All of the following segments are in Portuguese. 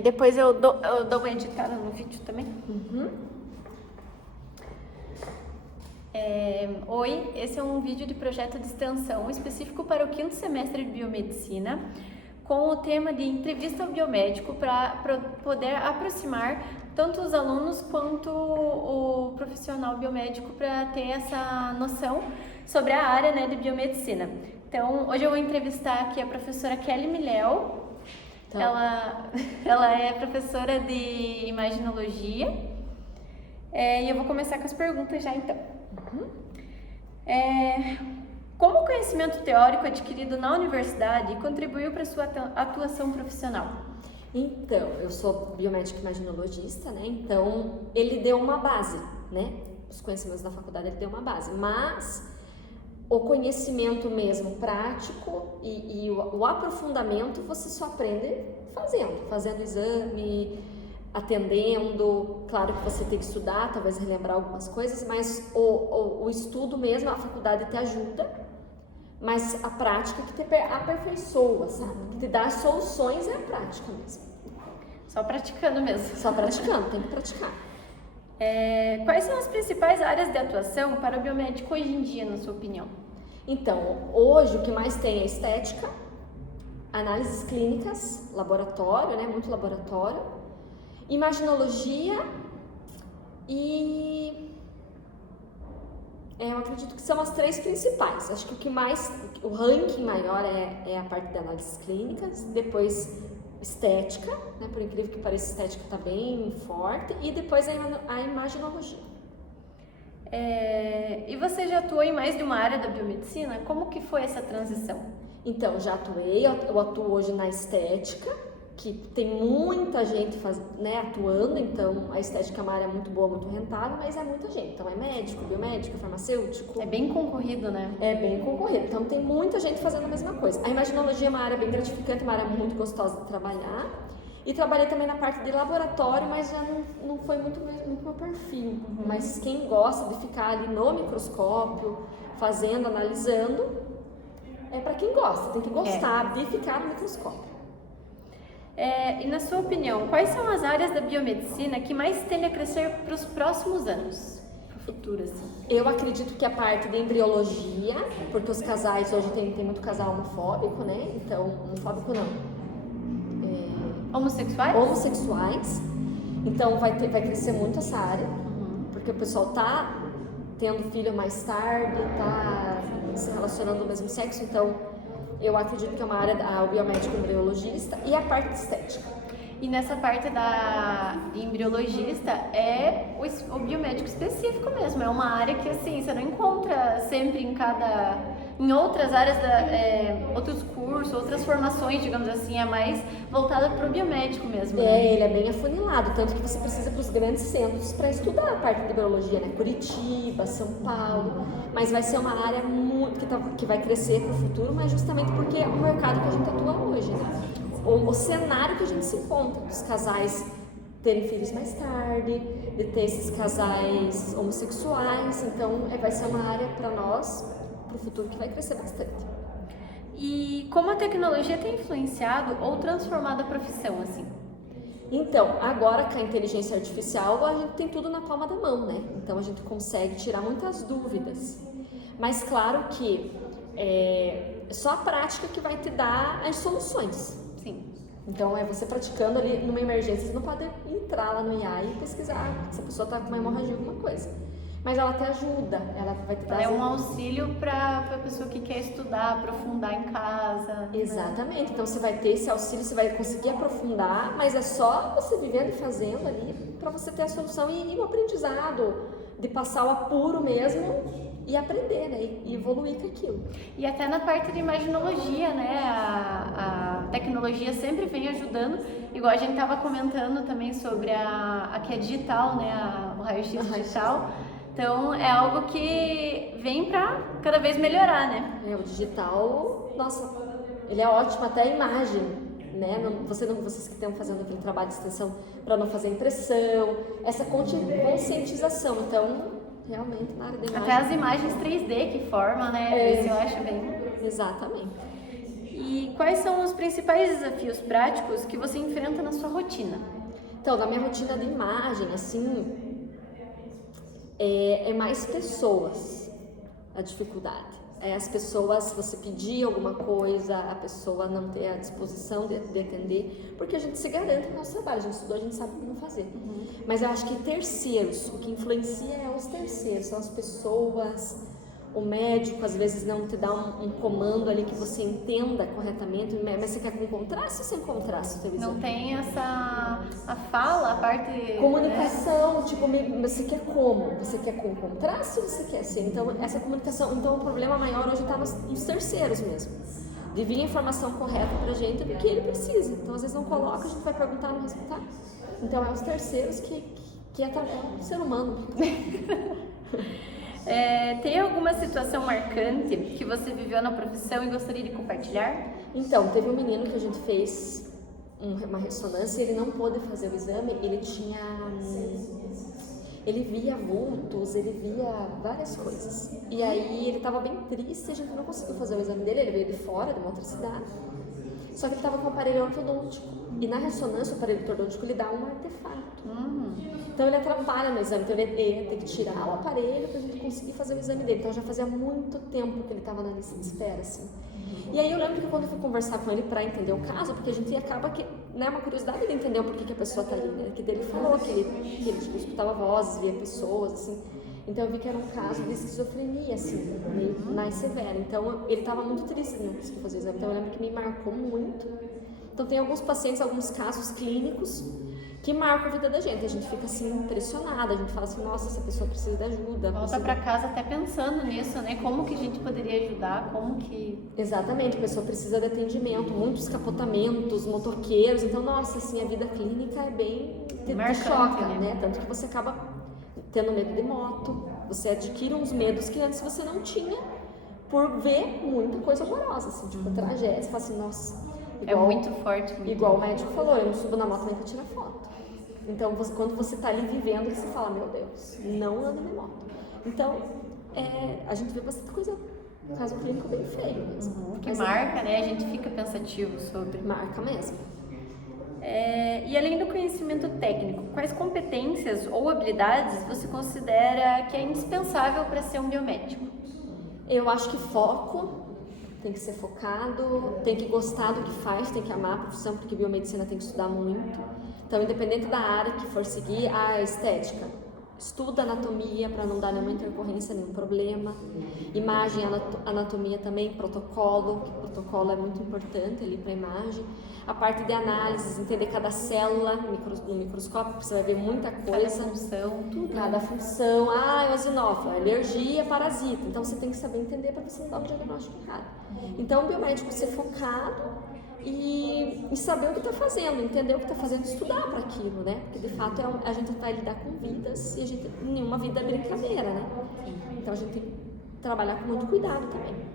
Daí depois eu dou uma editada no vídeo também. Oi, esse é um vídeo de projeto de extensão específico para o 5º semestre de Biomedicina, com o tema de entrevista ao biomédico para poder aproximar tanto os alunos quanto o profissional biomédico para ter essa noção sobre a área, né, de biomedicina. Então, hoje eu vou entrevistar aqui a professora Kelly Miléo. Ela é professora de imaginologia. E eu vou começar com as perguntas já, então. Como o conhecimento teórico adquirido na universidade contribuiu para a sua atuação profissional? Então, eu sou biomédica imaginologista, né? Então, ele deu uma base, né? Os conhecimentos da faculdade, ele deu uma base, mas o conhecimento mesmo prático e o aprofundamento você só aprende fazendo exame, atendendo. Claro que você tem que estudar, talvez relembrar algumas coisas, mas o estudo mesmo, a faculdade te ajuda, mas a prática que te aperfeiçoa, sabe? Que te dá as soluções é a prática mesmo. Só praticando mesmo. Só praticando, tem que praticar. Quais são as principais áreas de atuação para o biomédico hoje em dia, na sua opinião? Então, hoje o que mais tem é estética, análises clínicas, laboratório, né? Muito laboratório, imaginologia e... eu acredito que são as 3 principais. Acho que o ranking maior é a parte de análises clínicas, depois estética, né? Por incrível que pareça, estética está bem forte, e depois a imaginologia. E você já atuou em mais de uma área da biomedicina? Como que foi essa transição? Então, já atuei, eu atuo hoje na estética, que tem muita gente atuando, então a estética é uma área muito boa, muito rentável, mas é muita gente. Então é médico, biomédico, farmacêutico. É bem concorrido, né? É bem concorrido, então tem muita gente fazendo a mesma coisa. A imaginologia é uma área bem gratificante, uma área muito gostosa de trabalhar. E trabalhei também na parte de laboratório, mas já não foi muito meu perfil. Mas quem gosta de ficar ali no microscópio, fazendo, analisando, é para quem gosta, tem que gostar de ficar no microscópio. E na sua opinião, quais são as áreas da biomedicina que mais tendem a crescer para os próximos anos, para o futuro, assim? Eu acredito que a parte de embriologia, porque os casais hoje tem muito casal homofóbico, né? Então, homofóbico não. Homossexuais? Homossexuais. Então vai crescer muito essa área, porque o pessoal tá tendo filho mais tarde, tá se relacionando do mesmo sexo, então eu acredito que é uma área o biomédico embriologista e a parte de estética. E nessa parte da embriologista é o biomédico específico mesmo, é uma área que assim, você não encontra sempre em outras áreas, outros cursos, outras formações, digamos assim, é mais voltada para o biomédico mesmo. Né? Ele é bem afunilado, tanto que você precisa para os grandes centros para estudar a parte de embriologia, né? Curitiba, São Paulo, mas vai ser uma área que vai crescer para o futuro, mas justamente porque é o mercado que a gente atua hoje, né? O cenário que a gente se encontra, dos casais terem filhos mais tarde, de ter esses casais homossexuais, então vai ser uma área para nós, para o futuro, que vai crescer bastante. E como a tecnologia tem influenciado ou transformado a profissão, assim? Então, agora com a inteligência artificial, a gente tem tudo na palma da mão, né? Então a gente consegue tirar muitas dúvidas. Mas claro que é só a prática que vai te dar as soluções. Sim. Então, você praticando ali numa emergência, você não pode entrar lá no IA e pesquisar se a pessoa está com uma hemorragia, alguma coisa. Mas ela te ajuda, ela vai te dar... É um auxílio para a pessoa que quer estudar, aprofundar em casa. Exatamente. Né? Então, você vai ter esse auxílio, você vai conseguir aprofundar, mas é só você vivendo e fazendo ali para você ter a solução e o aprendizado, de passar o apuro mesmo e aprender, né? E evoluir com aquilo. E até na parte de imaginologia, né? A tecnologia sempre vem ajudando, igual a gente estava comentando também sobre a que é digital, né? O raio-x digital. Então é algo que vem para cada vez melhorar, né? O digital, nossa, ele é ótimo, até a imagem, né? Vocês que estão fazendo aquele trabalho de extensão para não fazer impressão, essa conscientização, então realmente na área da imagem. Até as imagens 3D que formam, né? Isso eu acho bem. Exatamente. E quais são os principais desafios práticos que você enfrenta na sua rotina? Então, na minha rotina de imagem, assim, é mais pessoas a dificuldade. É as pessoas, você pedir alguma coisa, a pessoa não ter a disposição de atender, porque a gente se garante no nosso trabalho, a gente estudou, a gente sabe como fazer. Mas eu acho que terceiros, o que influencia é os terceiros, são as pessoas, o médico às vezes não te dá um comando ali que você entenda corretamente, mas você quer com contraste ou sem contraste o teu exame? Não tem a fala, a parte... Comunicação, tipo, você quer como? Você quer com contraste ou você quer assim? Então, essa comunicação, então o problema maior hoje está nos terceiros mesmo. De vir a informação correta pra gente do que ele precisa. Então, às vezes não coloca, a gente vai perguntar no resultado. Então, é os terceiros que atrapalham o ser humano. Tem alguma situação marcante que você viveu na profissão e gostaria de compartilhar? Então, teve um menino que a gente fez uma ressonância, ele não pôde fazer o exame, ele via vultos, ele via várias coisas. E aí ele estava bem triste, a gente não conseguiu fazer o exame dele, ele veio de fora, de uma outra cidade. Só que ele estava com o aparelho ortodôntico. E na ressonância, o aparelho ortodôntico ele dá um artefato. Então ele atrapalha no exame, então ele ia ter que tirar o aparelho para a gente conseguir fazer o exame dele. Então já fazia muito tempo que ele estava na lista de espera, assim. E aí eu lembro que quando eu fui conversar com ele para entender o caso, porque a gente acaba que, né, uma curiosidade de entender o porquê que a pessoa está ali, né? Que ele falou que ele tipo, escutava vozes, via pessoas, assim. Então eu vi que era um caso de esquizofrenia, assim, meio mais severo. Então ele estava muito triste de não conseguir fazer o exame. Então eu lembro que me marcou muito. Então tem alguns pacientes, alguns casos clínicos que marcam a vida da gente. A gente fica assim impressionada, a gente fala assim, nossa, essa pessoa precisa de ajuda. Volta para casa até pensando nisso, né? Como que a gente poderia ajudar, como que... Exatamente, a pessoa precisa de atendimento, muitos capotamentos, motoqueiros. Então, nossa, assim, a vida clínica é bem... te choca, né? Tanto que você acaba tendo medo de moto, você adquire uns medos que antes você não tinha por ver muita coisa horrorosa, assim, tipo, tragédia. Você fala assim, nossa... Igual, é muito forte. Muito igual o médico falou, eu não subo na moto nem pra tirar foto. Então, quando você tá ali vivendo, você fala, meu Deus, não ande de moto. Então, a gente vê bastante coisa, caso clínico bem feio mesmo. Que marca, né? A gente fica pensativo sobre. Marca mesmo. E além do conhecimento técnico, quais competências ou habilidades você considera que é indispensável para ser um biomédico? Eu acho que foco. Tem que ser focado, tem que gostar do que faz, tem que amar a profissão, porque biomedicina tem que estudar muito. Então, independente da área que for seguir, a estética, estuda anatomia para não dar nenhuma intercorrência, nenhum problema. Imagem, anatomia também, protocolo, que protocolo é muito importante ali para a imagem. A parte de análises, entender cada célula no microscópio, porque você vai ver muita coisa. Cada função, tudo. Cada função. É eosinófilo, alergia, parasita. Então você tem que saber entender para você não dar o diagnóstico errado. Então o biomédico ser focado e saber o que está fazendo, entender o que está fazendo, estudar para aquilo, né? Porque de fato a gente vai lidar com vidas e nenhuma vida é brincadeira, né? Então a gente tem que trabalhar com muito cuidado também.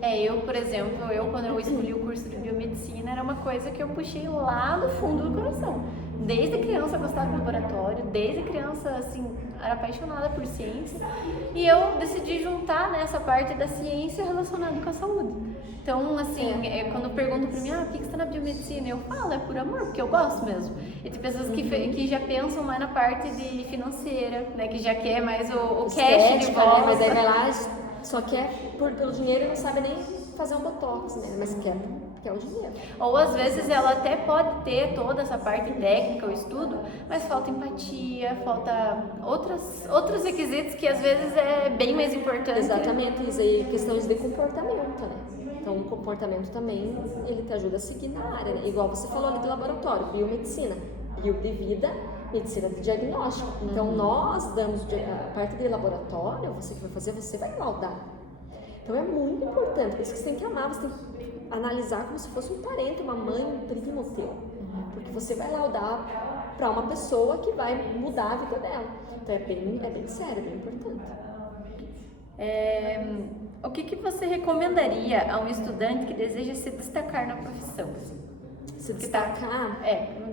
Eu, por exemplo, quando eu escolhi o curso de biomedicina, era uma coisa que eu puxei lá do fundo do coração. Desde criança eu gostava de laboratório, desde criança, assim, era apaixonada por ciência. E eu decidi juntar nessa parte da ciência relacionada com a saúde. Então, assim, quando perguntam pra mim, por que você tá na biomedicina? Eu falo, é por amor, porque eu gosto mesmo. E tem pessoas que já pensam mais na parte de financeira, né, que já quer mais o cash de volta. Né? Mas aí vai lá, só quer pelo dinheiro e não sabe nem fazer um botox, né? Mas quer o dinheiro. Ou às vezes ela até pode ter toda essa parte técnica, o estudo, mas falta empatia, falta outros requisitos que às vezes é bem mais importante. Exatamente, isso aí, questões de comportamento, né? Então o comportamento também, ele te ajuda a seguir na área, né? Igual você falou ali do laboratório, biomedicina, bio de vida, medicina de diagnóstico. Então nós damos a parte de laboratório, você que vai fazer, você vai laudar. Então é muito importante, por isso que você tem que amar, você tem que analisar como se fosse um parente, uma mãe, um primo teu. Porque você vai laudar para uma pessoa que vai mudar a vida dela. Então é bem sério, é bem importante. O que você recomendaria a um estudante que deseja se destacar na profissão? Se destacar?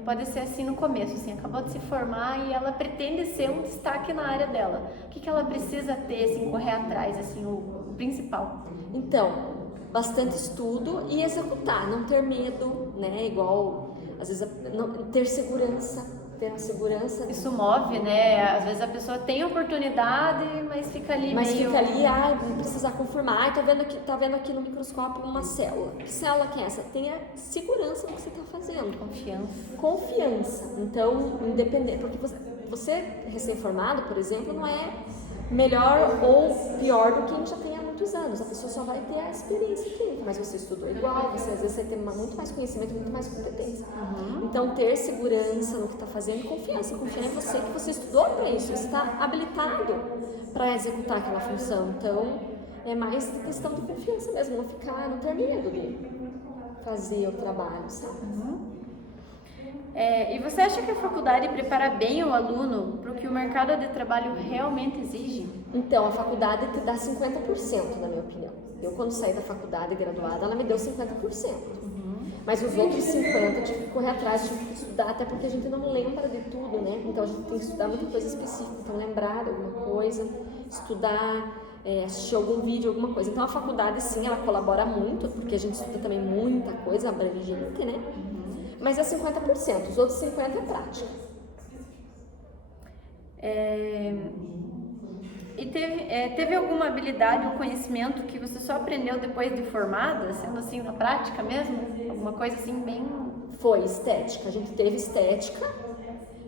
Pode ser assim no começo, assim, acabou de se formar e ela pretende ser um destaque na área dela. O que ela precisa ter, assim, correr atrás, assim, o principal? Então, bastante estudo e executar, não ter medo, né? Igual, às vezes, ter segurança, ter uma segurança. Isso move, né? Às vezes a pessoa tem oportunidade, mas fica ali meio... Precisa confirmar. Tá vendo aqui no microscópio uma célula. Que célula que é essa? Tenha segurança no que você está fazendo. Confiança. Então, independente, porque você recém-formado, por exemplo, não é melhor ou pior do que quem já tem há muitos anos. A pessoa só vai ter a experiência clínica, mas você estudou igual, você às vezes vai ter muito mais conhecimento, muito mais competência. Então, ter segurança no que está fazendo e confiança. Confiar em você, que você estudou para isso, você está habilitado para executar aquela função. Então, é mais questão de confiança mesmo, não ter medo de fazer o trabalho, sabe? E você acha que a faculdade prepara bem o aluno para o que o mercado de trabalho realmente exige? Então, a faculdade te dá 50%, na minha opinião. Eu, quando saí da faculdade graduada, ela me deu 50%. Mas os outros 50% eu tive que correr atrás, tive que estudar, até porque a gente não lembra de tudo, né? Então, a gente tem que estudar muita coisa específica. Então, lembrar de alguma coisa, estudar, assistir algum vídeo, alguma coisa. Então, a faculdade, sim, ela colabora muito, porque a gente estuda também muita coisa abrangente, né? Mas é 50%, os outros 50% é prática. E teve alguma habilidade ou conhecimento que você só aprendeu depois de formada, sendo assim na prática mesmo? Alguma coisa assim bem... Foi estética, a gente teve estética,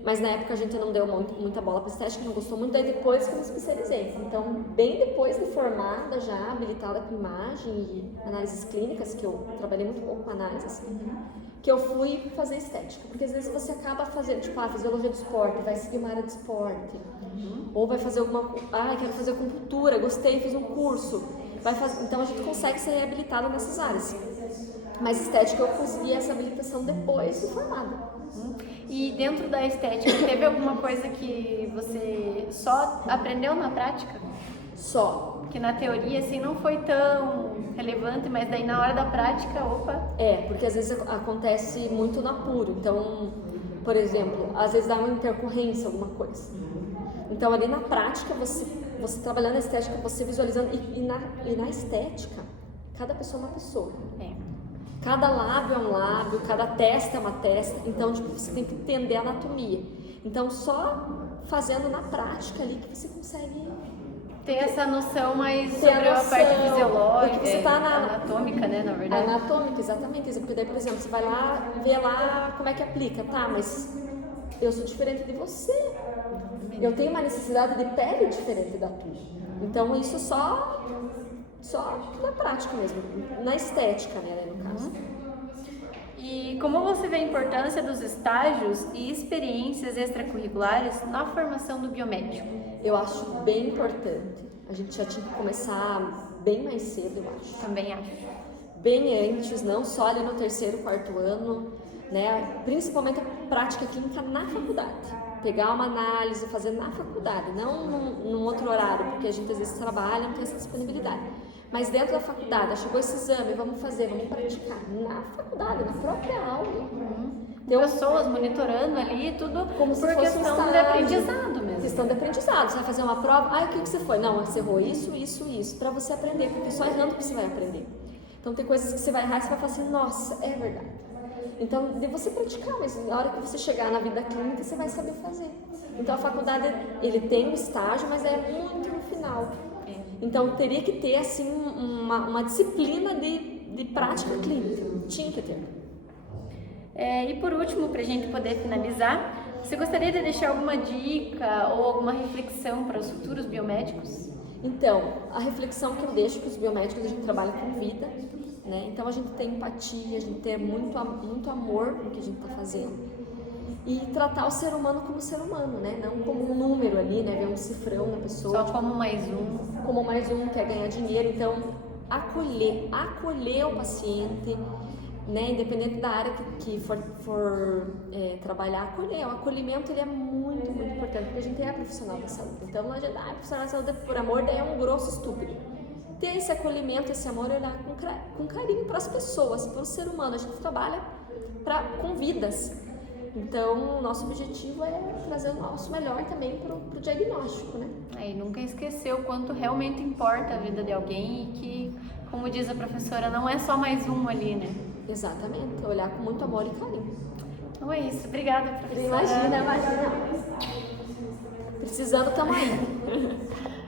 mas na época a gente não deu muita bola para estética, não gostou muito, daí depois que eu me especializei. Então, bem depois de formada, já habilitada com imagem e análises clínicas, que eu trabalhei muito pouco com análises, que eu fui fazer estética, porque às vezes você acaba fazendo, tipo, fisiologia do esporte, vai seguir uma área de esporte, ou vai fazer quero fazer acupuntura, gostei, fiz um curso, então a gente consegue ser habilitado nessas áreas. Mas estética eu consegui essa habilitação depois de formada. E dentro da estética, teve alguma coisa que você só aprendeu na prática? Só. Que na teoria, assim, não foi tão relevante, mas daí na hora da prática, opa... Porque às vezes acontece muito no apuro. Então, por exemplo, às vezes dá uma intercorrência, alguma coisa. Então, ali na prática, você trabalhando na estética, você visualizando... E na estética, cada pessoa é uma pessoa. Cada lábio é um lábio, cada testa é uma testa. Então, tipo, você tem que entender a anatomia. Então, só fazendo na prática ali que você consegue... Ter essa noção mais sobre a parte fisiológica, você tá anatômica, né, na verdade. Anatômica, exatamente isso. Porque daí, por exemplo, você vai lá, vê lá como é que aplica, tá, mas eu sou diferente de você. Eu tenho uma necessidade de pele diferente da tua. Então, isso só na prática mesmo, na estética, né, no caso. E como você vê a importância dos estágios e experiências extracurriculares na formação do biomédico? Eu acho bem importante. A gente já tinha que começar bem mais cedo, eu acho. Também acho. Bem antes, não só ali no 3º, 4º ano, né? Principalmente a prática clínica na faculdade. Pegar uma análise, fazer na faculdade, não num outro horário, porque a gente às vezes trabalha, não tem essa disponibilidade. Mas dentro da faculdade, chegou esse exame, vamos praticar na faculdade, na própria aula. Tem pessoas monitorando ali, tudo como se fosse questão de aprendizado mesmo. Questão de aprendizado. Você vai fazer uma prova, o que você foi? Não, você errou isso, para você aprender, porque só errando que você vai aprender. Então tem coisas que você vai errar e você vai falar assim, nossa, é verdade. Então, de você praticar, mas na hora que você chegar na vida clínica, você vai saber fazer. Então a faculdade, ele tem um estágio, mas é muito no final. Então teria que ter assim uma disciplina de prática clínica, tinha que ter. E por último, para a gente poder finalizar, você gostaria de deixar alguma dica ou alguma reflexão para os futuros biomédicos? Então, a reflexão que eu deixo para os biomédicos, a gente trabalha com vida, né? Então a gente tem empatia, a gente tem muito amor no que a gente está fazendo. E tratar o ser humano como ser humano, né? Não como um número ali, né? Ver um cifrão na pessoa. Só como mais um. Como mais um, quer ganhar dinheiro. Então, acolher o paciente, né? Independente da área que for trabalhar, acolher. O acolhimento, ele é muito, muito importante, porque a gente é profissional da saúde. Então, não adianta, profissional da saúde por amor, daí é um grosso estúpido. Ter esse acolhimento, esse amor, olhar com carinho para as pessoas, para o ser humano. A gente trabalha com vidas. Então, o nosso objetivo é trazer o nosso melhor também para o diagnóstico, né? E nunca esquecer o quanto realmente importa a vida de alguém e que como diz a professora, não é só mais um ali, né? Exatamente, olhar com muito amor e carinho. Então é isso. Obrigada, professora. Imagina. Precisando, tamo aí.